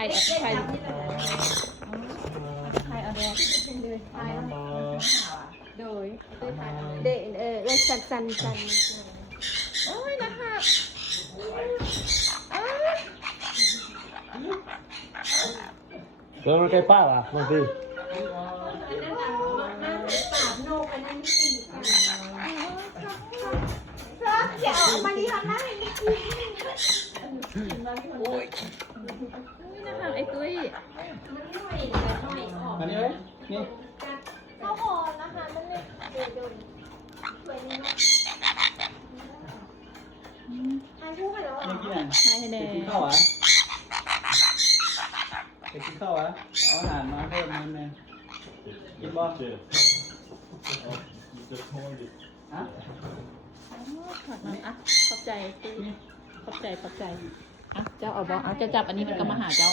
ไข่ไข่ไข่เอาดอกไข่โดยเดสันโอ้ยนะคะเดี๋ยวมันใกล้ป้าว่ะบางที มาดีค่ะโอ้ยนะคะไอ้ตุ้ย อันนี้ไหมนี่ ข้าวหอมนะคะมันเลยโดนสวยนี่ไอ้พูดไปแล้ว นี่กินอ่ะ ใช่แน่ ไปกินข้าวอ่ะไปกินข้าวอ่ะเอาอาหารมาเพิ่มมันเนี่ยกินบ่ฮะ ถอดมาอ่ะขอบใจตุ้ยขอบใจอ่ะเจ้าเอาบอกเอาจะจับอันนี้มันก็มาหาเจ้า